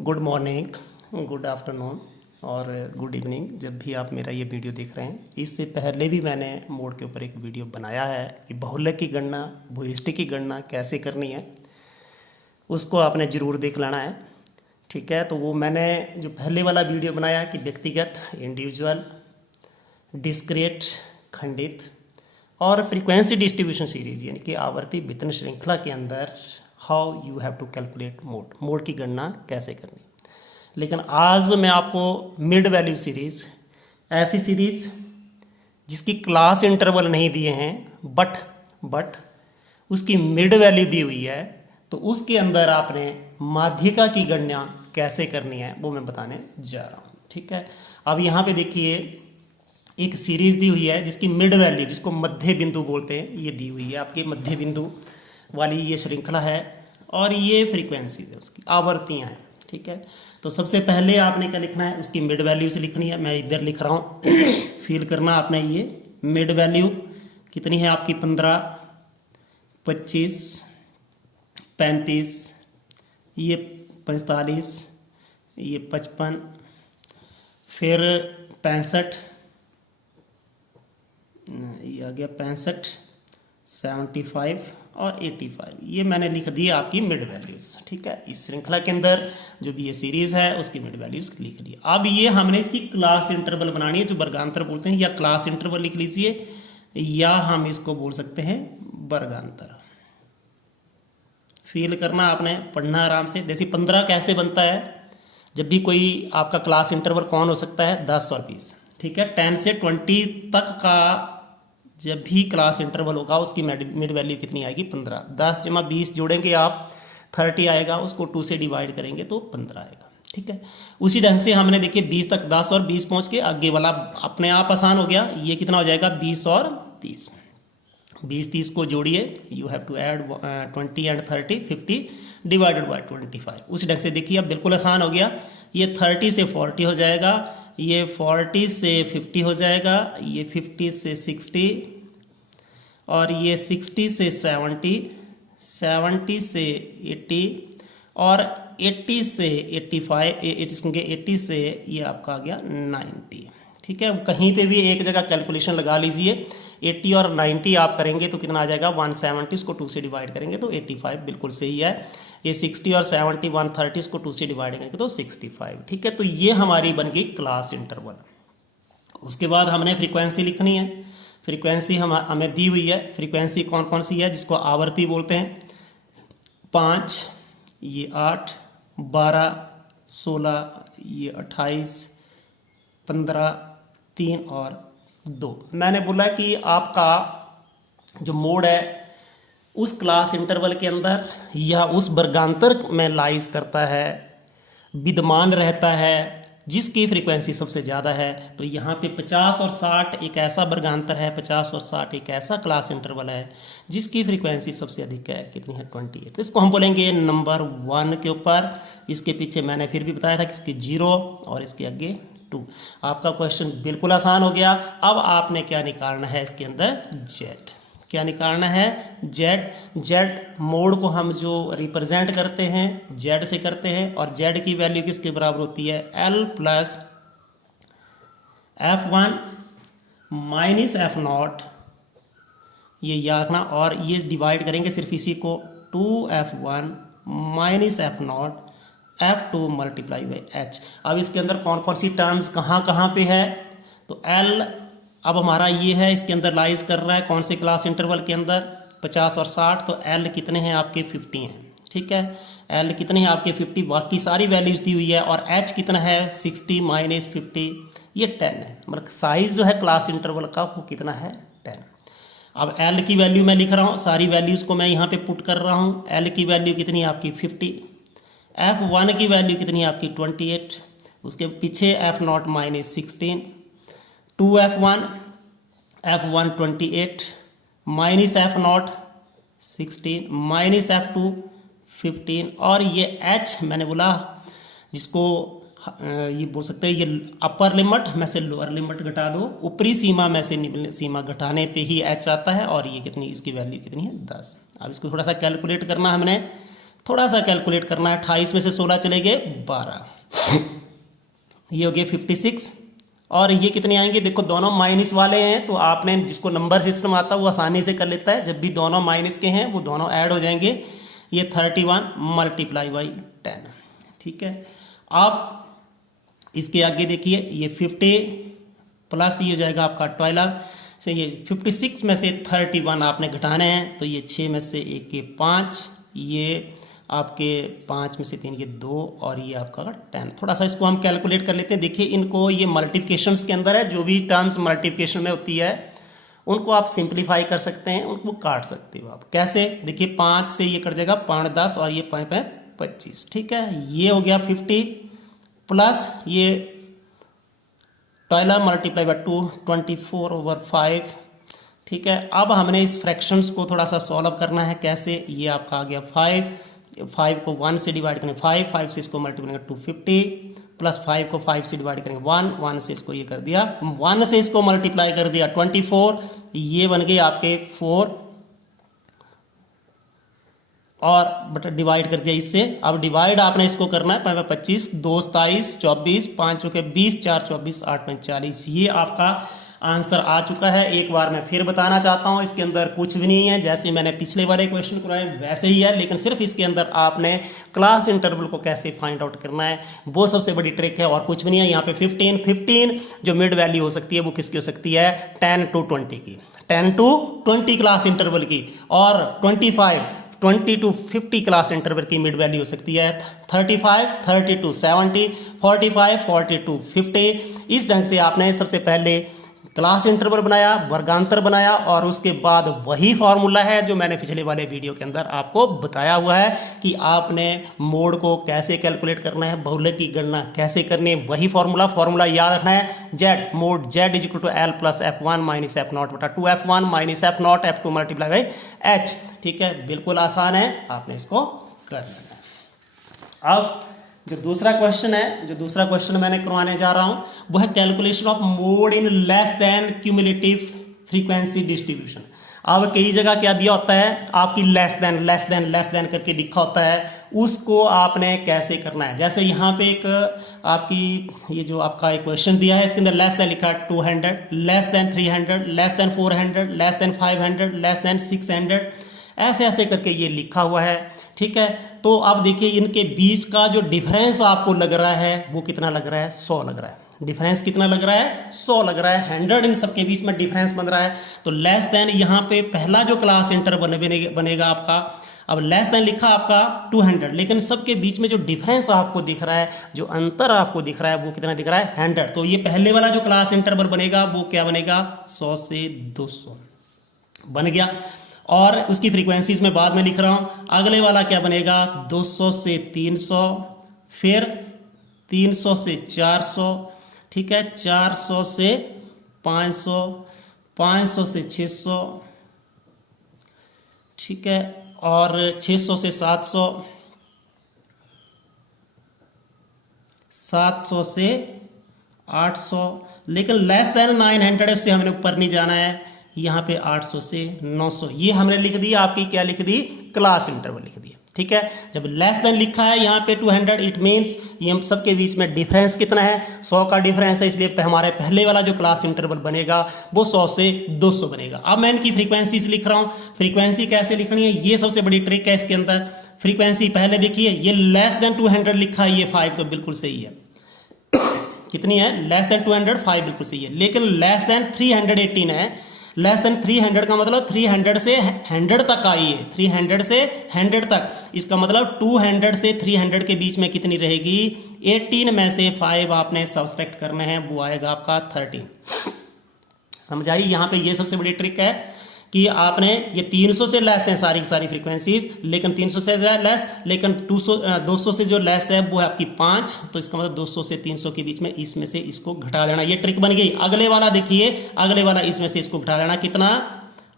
Good morning, good afternoon और good evening जब भी आप मेरा ये वीडियो देख रहे हैं। इससे पहले भी मैंने मोड के ऊपर एक वीडियो बनाया है कि बहुलक की गणना, भूयिष्टि की गणना कैसे करनी है, उसको आपने ज़रूर देख लेना है। ठीक है, तो वो मैंने जो पहले वाला वीडियो बनाया कि व्यक्तिगत, इंडिविजुअल, डिस्क्रीट, खंडित और फ्रीक्वेंसी डिस्ट्रीब्यूशन सीरीज यानी कि आवर्ती वितरण श्रृंखला के अंदर how you have to calculate mode की गणना कैसे करनी। लेकिन आज मैं आपको मिड वैल्यू सीरीज, ऐसी सीरीज जिसकी क्लास इंटरवल नहीं दिए हैं बट उसकी मिड वैल्यू दी हुई है, तो उसके अंदर आपने माध्यिका की गणना कैसे करनी है वो मैं बताने जा रहा हूँ। ठीक है, अब यहाँ पे देखिए एक सीरीज दी हुई है जिसकी मिड वैल्यू, जिसको मध्य बिंदु बोलते हैं, ये दी हुई है आपकी मध्य बिंदु वाली ये श्रृंखला है और ये फ्रीक्वेंसी है, उसकी आवर्तियाँ हैं। ठीक है, तो सबसे पहले आपने क्या लिखना है, उसकी मिड वैल्यू से लिखनी है। मैं इधर लिख रहा हूँ फील करना आपने। ये मिड वैल्यू कितनी है आपकी 15, 25, 35, ये 45, ये 55, फिर 65, ये आ गया 65, 75 और 85। ये मैंने लिख दिया आपकी मिड वैल्यूज़। ठीक है, इस श्रृंखला के अंदर जो भी ये सीरीज़ है उसकी मिड वैल्यूज़ लिख ली। अब ये हमने इसकी क्लास इंटरवल बनानी है, जो वर्गांतर बोलते हैं, या क्लास इंटरवल लिख लीजिए या हम इसको बोल सकते हैं वर्गांतर। फील करना आपने, पढ़ना आराम से। जैसे 15 कैसे बनता है, जब भी कोई आपका क्लास इंटरवल कौन हो सकता है, 10 और 20। ठीक है, 10 से 20 तक का जब भी क्लास इंटरवल होगा उसकी मिड वैल्यू कितनी आएगी, 15। 10 जमा 20 जोड़ेंगे आप 30 आएगा, उसको 2 से डिवाइड करेंगे तो 15 आएगा। ठीक है, उसी ढंग से हमने देखिए 20 तक 10 और 20 पहुंच के आगे वाला अपने आप आसान हो गया। ये कितना हो जाएगा, 20 और 30। 20-30 को जोड़िए, you have to add 20 and 30, 50 divided by 25। उसी ढंग से देखिए अब बिल्कुल आसान हो गया। ये 30 से 40 हो जाएगा, ये 40 से 50 हो जाएगा, ये 50 से 60 और ये 60 से 70, 70 से 80 और 80 से 85, 80 से ये आपका आ गया 90। ठीक है, कहीं पे भी एक जगह कैलकुलेशन लगा लीजिए। 80 और 90 आप करेंगे तो कितना आ जाएगा, 170, इसको 2 से डिवाइड करेंगे तो 85 बिल्कुल सही है। ये 60 और 70, 130, इसको 2 से डिवाइड करेंगे तो 65। ठीक है, तो ये हमारी बन गई क्लास इंटरवल। उसके बाद हमने फ्रीक्वेंसी लिखनी है। फ्रीक्वेंसी हमें दी हुई है। फ्रीक्वेंसी कौन कौन सी है, जिसको आवर्ती बोलते हैं, 5, ये 8, 12, 16, ये 28, 15, 3 और 2। मैंने बोला कि आपका जो मोड है उस क्लास इंटरवल के अंदर या उस वर्गांतर में लाइज करता है, विद्यमान रहता है जिसकी फ्रीक्वेंसी सबसे ज़्यादा है। तो यहाँ पे 50 और 60 एक ऐसा वर्गांतर है, 50 और 60 एक ऐसा क्लास इंटरवल है जिसकी फ्रीक्वेंसी सबसे अधिक है, कितनी है, 28। तो इसको हम बोलेंगे नंबर 1 के ऊपर। इसके पीछे मैंने फिर भी बताया था कि इसकी 0 और इसके आगे 2। आपका क्वेश्चन बिल्कुल आसान हो गया। अब आपने क्या निकालना है, इसके अंदर जेड। क्या निकालना है, जेड। जेड मोड को हम जो रिप्रेजेंट करते हैं जेड से करते हैं, और जेड की वैल्यू किसके बराबर होती है, L plus F1 minus F0। ये याद रखना, और ये डिवाइड करेंगे सिर्फ इसी को, 2F1 minus F0 F2 multiply by H। अब इसके अंदर कौन कौन सी टर्म्स कहाँ कहाँ पे है, तो L अब हमारा ये है, इसके अंदर लाइज कर रहा है कौन से क्लास इंटरवल के अंदर, 50 और 60। तो L कितने हैं आपके, 50 हैं। ठीक है, L कितने हैं आपके, 50। बाकी सारी वैल्यूज दी हुई है। और H कितना है, 60 माइनस 50, ये 10 है। मतलब साइज जो है क्लास इंटरवल का वो कितना है, 10। अब L की वैल्यू मैं लिख रहा हूँ, सारी वैल्यूज़ को मैं यहाँ पे पुट कर रहा हूँ। L की वैल्यू कितनी है आपकी, 50। F1 की वैल्यू कितनी है आपकी, 28। उसके पीछे F0 minus 16, 2F1, F1 28 minus F0 16 minus F2 15, और ये H मैंने बोला जिसको ये बोल सकते हैं, ये अपर लिमिट में से लोअर लिमिट घटा दो, ऊपरी सीमा में से निचली सीमा घटाने पे ही H आता है। और ये कितनी, इसकी वैल्यू कितनी है, 10। अब इसको थोड़ा सा कैलकुलेट करना हमने। थोड़ा सा कैलकुलेट करना है। 28 में से 16 चले गए 12, ये हो गए 56। और ये कितने आएंगे, देखो दोनों माइनस वाले हैं तो आपने जिसको नंबर सिस्टम आता है वो आसानी से कर लेता है। जब भी दोनों माइनस के हैं वो दोनों ऐड हो जाएंगे। ये 31 मल्टीप्लाई बाई 10, ठीक है। आप इसके आगे देखिए, ये 50 प्लस ये हो जाएगा आपका 12 से, ये 56 में से 31 आपने घटाने हैं तो ये 6 में से 1 के 5, ये आपके 5 में से 3 के 2 और ये आपका 10। थोड़ा सा इसको हम कैलकुलेट कर लेते हैं। देखिए इनको, ये मल्टीप्लिकेशंस के अंदर है, जो भी टर्म्स मल्टीप्लिकेशन में होती है उनको आप सिंप्लीफाई कर सकते हैं, उनको काट सकते हो आप। कैसे, देखिए 5 से ये कट जाएगा 5 10 और ये 5 25, ठीक है। ये हो गया 50 प्लस ये 12 मल्टीप्लाई बाई 2 24/5, ठीक है। अब हमने इस फ्रैक्शंस को थोड़ा सा सॉल्व करना है। कैसे, ये आपका आ गया 5 को 1 से डिवाइड करेंगे 5 से इसको मल्टीप्लाई करेंगे 250 प्लस 5 को 5 से डिवाइड करेंगे 1 से इसको ये कर दिया, 1 से इसको मल्टीप्लाई कर दिया 24, ये बन गए आपके 4 और बट डिवाइड कर दिया इससे। अब डिवाइड आपने इसको करना है 5 25 2 27 24 5 चौके 20 4 24 8 5 40। ये आपका आंसर आ चुका है। एक बार मैं फिर बताना चाहता हूँ, इसके अंदर कुछ भी नहीं है, जैसे मैंने पिछले वाले क्वेश्चन कराए वैसे ही है, लेकिन सिर्फ इसके अंदर आपने क्लास इंटरवल को कैसे फाइंड आउट करना है वो सबसे बड़ी ट्रिक है, और कुछ भी नहीं है। यहाँ पे 15 जो मिड वैल्यू हो सकती है वो किसकी हो सकती है, 10 to 20 की, 10 to 20 क्लास इंटरवल की, और 20 to 50 क्लास इंटरवल की मिड वैल्यू हो सकती है 35 30 to 70 45 40 to 50। इस ढंग से आपने सबसे पहले क्लास इंटरवल बनाया, वर्गांतर बनाया, और उसके बाद वही फार्मूला है जो मैंने पिछले वाले वीडियो के अंदर आपको बताया हुआ है कि आपने मोड को कैसे कैलकुलेट करना है, बहुलक की गणना कैसे करनी है। वही फार्मूला याद रखना है, Z mode Z is equal to L plus F1 minus F0 बटा 2F1 minus F0 F2 multiply by H, ठीक है। बिल्कुल आसान है, आपने इसको कर लेना है। अब जो दूसरा क्वेश्चन मैंने करवाने जा रहा हूं वो है calculation of mode in less than cumulative frequency distribution. अब कई जगह क्या दिया होता है, आपकी लेस देन करके लिखा होता है, उसको आपने कैसे करना है। जैसे यहाँ पे एक आपकी ये जो आपका एक क्वेश्चन दिया है, इसके अंदर लेस देन लिखा है 200, less than 300, less than 400, less than 500, less than 600, ऐसे करके ये लिखा हुआ है, ठीक है। तो अब देखिए इनके बीच का जो डिफरेंस आपको लग रहा है वो कितना लग रहा है, 100 लग रहा है। डिफरेंस कितना लग रहा है, 100 लग रहा है। 100 इन सबके बीच में डिफरेंस बन रहा है। तो लेस देन यहाँ पे पहला जो क्लास इंटर बनेगा आपका, अब लेस देन लिखा आपका 200, लेकिन सबके बीच में जो डिफरेंस आपको दिख रहा है, जो अंतर आपको दिख रहा है वो कितना दिख रहा है, 100। तो ये पहले वाला जो क्लास इंटरवल बनेगा वो क्या बनेगा, 100 से 200 बन गया। और उसकी फ्रीक्वेंसीज में बाद में लिख रहा हूँ। अगले वाला क्या बनेगा, 200 से 300, फिर 300 से 400, ठीक है, 400 से 500, 500 से 600, ठीक है, और 600 से 700, 700 से 800, लेकिन लेस देन 900 से हमने ऊपर नहीं जाना है। यहाँ पे 800 से 900 ये हमने लिख दी, आपकी क्या लिख दी, क्लास इंटरवल लिख दिया, ठीक है। जब लेस देन लिखा है यहाँ पे 200, इट मीन्स ये हम सबके बीच में डिफरेंस कितना है, 100 का डिफरेंस है, इसलिए हमारे पहले वाला जो क्लास इंटरवल बनेगा वो 100 से 200 बनेगा। अब मैं इनकी फ्रीक्वेंसीज लिख रहा हूँ। फ्रीक्वेंसी कैसे लिखनी है, ये सबसे बड़ी ट्रिक है इसके अंदर। फ्रीक्वेंसी पहले देखिए, ये लेस देन 200 लिखा है, ये 5 तो बिल्कुल सही है। कितनी है, लेस देन 200 5 बिल्कुल सही है, लेकिन लेस देन 318 है। लेस देन 300 का मतलब 300 से 100 तक आई है, 300 से 100 तक, इसका मतलब 200 से 300 के बीच में कितनी रहेगी, 18 में से 5 आपने सब्सट्रैक्ट करने हैं, वो आएगा आपका 13। समझ आई। यहाँ पे ये सबसे बड़ी ट्रिक है कि आपने ये 300 से लेस है सारी फ्रीक्वेंसीज, लेकिन 300 से लेस, लेकिन 200 से जो लेस है वो है आपकी 5, तो इसका मतलब 200 से 300 के बीच में इसमें से इसको घटा देना, ये ट्रिक बन गई। अगले वाला देखिए, अगले वाला इसमें से इसको घटा देना, कितना,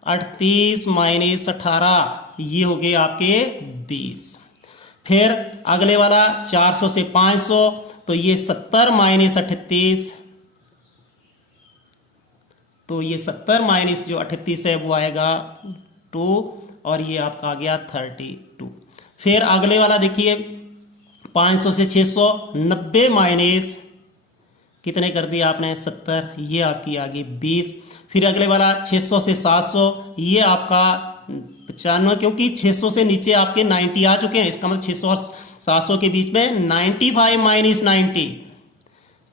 38 माइनस 18, ये हो गए आपके 20। फिर अगले वाला 400 से 500, तो ये 70 माइनस 38, तो ये 70 माइनस जो 38 है वो आएगा 2, और ये आपका आ गया 32। फिर अगले वाला देखिए 500 से 600, 90 माइनस कितने कर दिया आपने 70, ये आपकी आ गई 20। फिर अगले वाला 600 से 700, ये आपका 95, क्योंकि 600 से नीचे आपके 90 आ चुके हैं, इसका मतलब 600 और 700 के बीच में 95 माइनस 90,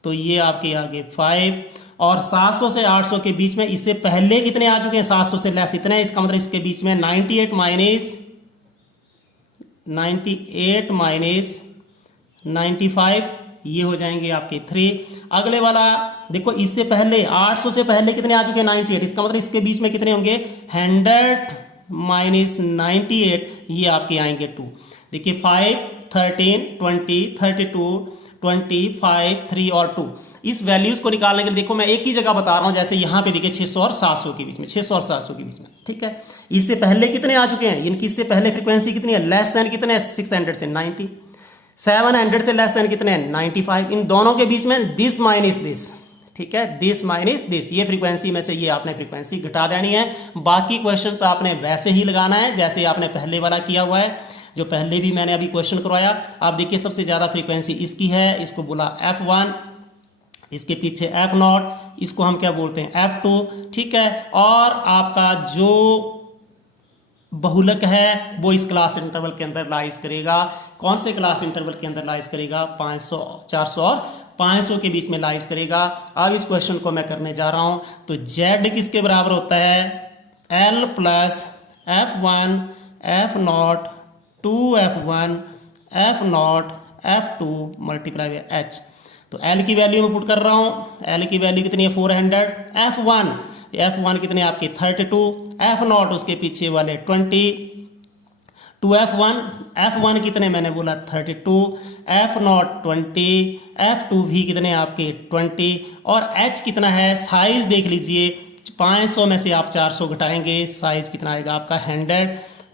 तो ये आपके आ गए 5। और 700 से 800 के बीच में इससे पहले कितने आ चुके हैं, 700 से लेस इतने, इसका मतलब इसके बीच में 98 माइनस 95, ये हो जाएंगे आपके 3। अगले वाला देखो, इससे पहले 800 से पहले कितने आ चुके हैं 98, इसका मतलब इसके बीच में कितने होंगे 100 माइनस 98, ये आपके आएंगे 2। देखिए 5, 13, 20, 32, 25, 3 और 2। इस वैल्यूज को निकालने के लिए देखो मैं एक ही जगह बता रहा हूं, जैसे यहां पे देखिए 600 और 700 के बीच में, 600 और 700 के बीच में, ठीक है। इससे पहले कितने आ चुके हैं, इनकी इससे पहले फ्रीक्वेंसी कितनी है, लेस देन कितने है 600 से 90, 700 से लेस देन कितने हैं 95, इन दोनों के बीच में दिस माइनस दिस, ठीक है, दिस माइनस दिस, ये फ्रीक्वेंसी में से ये आपने फ्रीक्वेंसी घटा देनी है। बाकी क्वेश्चंस आपने वैसे ही लगाना है जैसे आपने पहले वाला किया हुआ है, जो पहले भी मैंने अभी क्वेश्चन करवाया। आप देखिए सबसे ज़्यादा फ्रीक्वेंसी इसकी है, इसको बोला F1, इसके पीछे F0, इसको हम क्या बोलते हैं F2, ठीक है। और आपका जो बहुलक है वो इस क्लास इंटरवल के अंदर लाइज करेगा। कौन से क्लास इंटरवल के अंदर लाइज करेगा, 500, 400 और 500 के बीच में लाइज करेगा। अब इस क्वेश्चन को मैं करने जा रहा हूं, तो Z किसके बराबर होता है, L plus F1 F0 2F1 F0 F2 multiply by H। तो L की वैल्यू मैं पुट कर रहा हूँ, L की वैल्यू कितनी है 400, F1 कितने आपके 32, F0 उसके पीछे वाले 20, 2F1 कितने मैंने बोला 32, F0 20, F2 भी कितने आपके 20, और H कितना है, साइज देख लीजिए 500 में से आप 400 घटाएंगे, साइज कितना आएगा आपका 100,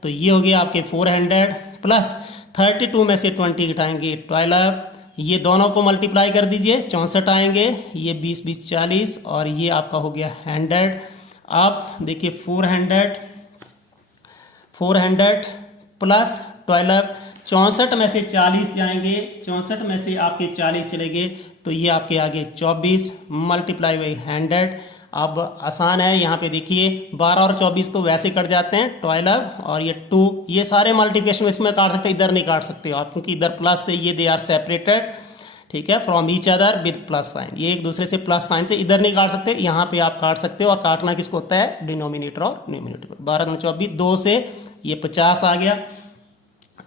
तो ये हो गया आपके 400 प्लस 32 में से 20 घटाएंगे 12, ये दोनों को मल्टीप्लाई कर दीजिए 64 आएंगे, ये 20 20 40, और ये आपका हो गया 100। अब देखिए 400 प्लस 12, 64 में से 40 जाएंगे, 64 में से आपके 40 चलेंगे, तो ये आपके आगे 24 मल्टीप्लाई बाई 100। अब आसान है, यहाँ पे देखिए 12 और 24 तो वैसे कट जाते हैं, 12 और ये 2, ये सारे मल्टीप्लिकेशन इसमें काट सकते हैं, इधर नहीं काट सकते हो आप, क्योंकि इधर प्लस से ये दे आर सेपरेटेड, ठीक है, from each other with plus sign, ये एक दूसरे से प्लस साइन से इधर नहीं काट सकते, यहाँ पे आप काट सकते हो। और काटना किसको होता है, डिनोमिनेटर और न्यूमिनेटर को। 12 दूनी 24, 2 से ये 50 आ गया,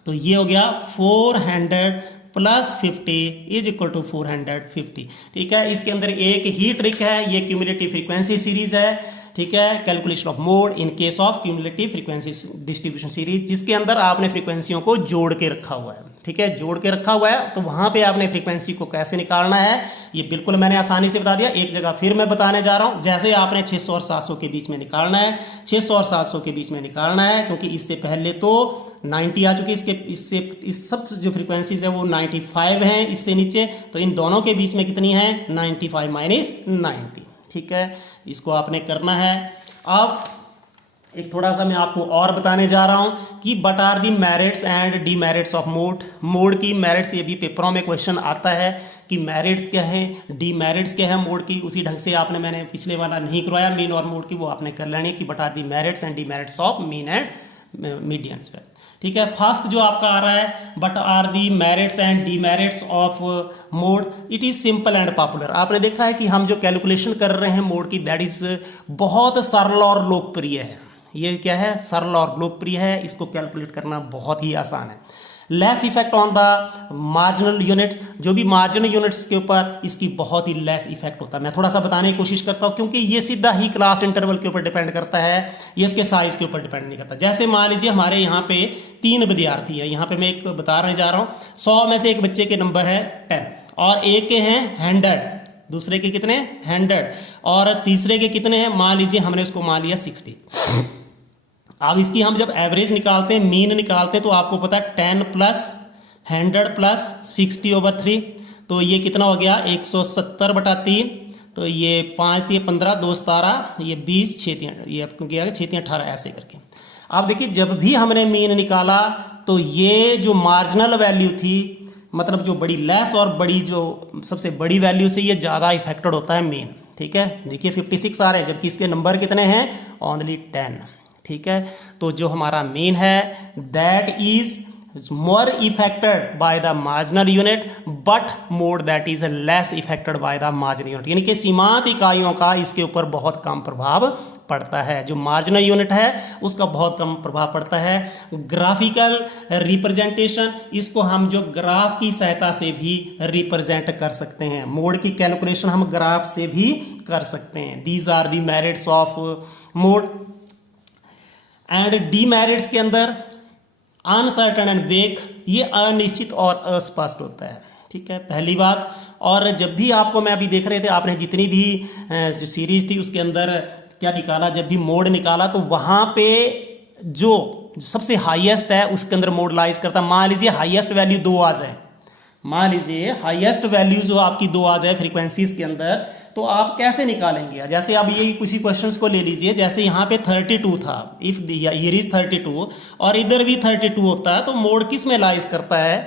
तो ये हो गया 400 प्लस 50 इज इक्वल टू 450, ठीक है। इसके अंदर एक ही ट्रिक है, ये क्यूमुलेटिव फ्रीक्वेंसी सीरीज है, ठीक है, calculation of mode in case of cumulative frequency distribution series, जिसके अंदर आपने फ्रीक्वेंसियों को जोड़ के रखा हुआ है, ठीक है, जोड़ के रखा हुआ है। तो वहां पे आपने फ्रीक्वेंसी को कैसे निकालना है, ये बिल्कुल मैंने आसानी से बता दिया। एक जगह फिर मैं बताने जा रहा हूं, जैसे आपने 600 और 700 के बीच में निकालना है, 600 और 700 के बीच में निकालना है, क्योंकि इससे पहले तो 90 आ चुकी है, इससे इस सब जो फ्रीक्वेंसीज है वो 95 हैं, इससे नीचे, तो इन दोनों के बीच में कितनी है 95 माइनस 90, ठीक है, इसको आपने करना है। अब एक थोड़ा सा मैं आपको और बताने जा रहा हूं कि but are the merits and demerits of mode. Mode की मेरिट्स, ये भी पेपरों में क्वेश्चन आता है कि मेरिट्स क्या है, डीमेरिट्स क्या है मोड की, उसी ढंग से आपने, मैंने पिछले वाला नहीं करवाया मीन और मोड की, वो आपने कर लेनी है कि but are the merits and demerits of mean and medians, ठीक है। फर्स्ट जो आपका आ रहा है, but are the merits and demerits of mode, it is simple and popular. आपने देखा है कि हम जो कैलकुलेशन कर रहे हैं मोड की, दैट इज बहुत सरल और लोकप्रिय है। ये क्या है, सरल और लोकप्रिय है, इसको कैलकुलेट करना बहुत ही आसान है। Less effect on the marginal units, जो भी मार्जिनल यूनिट्स के ऊपर इसकी बहुत ही लेस इफेक्ट होता है। मैं थोड़ा सा बताने की कोशिश करता हूं, क्योंकि ये सीधा ही क्लास इंटरवल के ऊपर डिपेंड करता है, ये उसके साइज के ऊपर डिपेंड नहीं करता। जैसे मान लीजिए हमारे यहाँ पे 3 विद्यार्थी है, यहाँ पे मैं एक बताने जा रहा हूँ, 100 में से एक बच्चे के नंबर है 10, और एक के हैं 100, दूसरे के कितने 100, और तीसरे के कितने हैं, मान लीजिए हमने उसको मान लिया 60। अब इसकी हम जब एवरेज निकालते हैं, मीन निकालते हैं, तो आपको पता है 10 प्लस 100 प्लस 60/3, तो ये कितना हो गया 170/3, तो ये 5 3 15 2 17, ये 20 6 3, ये आपको क्या है 6 3 18, ऐसे करके। अब देखिए जब भी हमने मीन निकाला तो ये जो मार्जिनल वैल्यू थी, मतलब जो बड़ी लेस और बड़ी जो सबसे बड़ी वैल्यू से ये ज़्यादा इफेक्टेड होता है मीन। ठीक है, देखिए 56 आ रहे हैं, जबकि इसके नंबर कितने हैं, ओनली 10। ठीक है, तो जो हमारा मीन है that is more affected by the marginal unit but mode that is less affected by the marginal unit, यानी कि सीमांत इकाइयों का इसके ऊपर बहुत कम प्रभाव पड़ता है। जो मार्जिनल यूनिट है उसका बहुत कम प्रभाव पड़ता है। ग्राफिकल रिप्रेजेंटेशन, इसको हम जो ग्राफ की सहायता से भी रिप्रेजेंट कर सकते हैं। मोड की कैलकुलेशन हम ग्राफ से भी कर सकते हैं। These are the merits of mode. And demerits के अंदर अनसर्टन एंड वेग, ये अनिश्चित और अस्पष्ट होता है। ठीक है, पहली बात। और जब भी आपको, मैं अभी देख रहे थे आपने जितनी भी जो सीरीज थी उसके अंदर क्या निकाला, जब भी मोड निकाला तो वहाँ पे जो सबसे हाईएस्ट है उसके अंदर मोड लाइज करता। मान लीजिए हाईएस्ट वैल्यू 2 आ जाए, मान लीजिए हाईएस्ट वैल्यू जो आपकी 2 आ जाए फ्रीक्वेंसीज के अंदर, तो आप कैसे निकालेंगे। जैसे अब ये किसी क्वेश्चंस को ले लीजिए, जैसे यहाँ पे 32 था, इफ हियर इज 32 और इधर भी 32 होता है, तो मोड किस में लाइज करता है,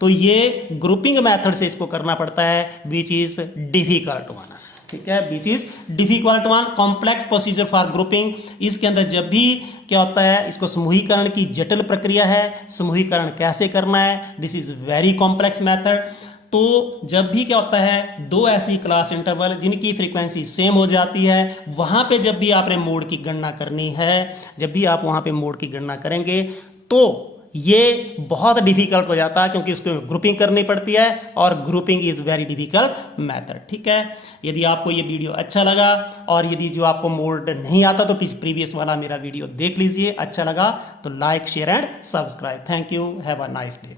तो ये ग्रुपिंग मेथड से इसको करना पड़ता है, विच इज डिफिकल्ट वन। ठीक है, which is difficult one, complex procedure for grouping. इसके अंदर जब भी क्या होता है, इसको समूहीकरण की जटिल प्रक्रिया है, समूहीकरण कैसे करना है, this is very complex method. तो जब भी क्या होता है, दो ऐसी क्लास इंटरवल जिनकी फ्रीक्वेंसी सेम हो जाती है, वहाँ पे जब भी आपने मोड की गणना करनी है, जब भी आप वहाँ पे मोड की गणना करेंगे तो ये बहुत डिफिकल्ट हो जाता है, क्योंकि उसको ग्रुपिंग करनी पड़ती है और grouping is very difficult method. ठीक है, यदि आपको ये वीडियो अच्छा लगा और यदि जो आपको मोड नहीं आता तो प्रीवियस वाला मेरा वीडियो देख लीजिए। अच्छा लगा तो like, share and subscribe. Thank you, have a nice day.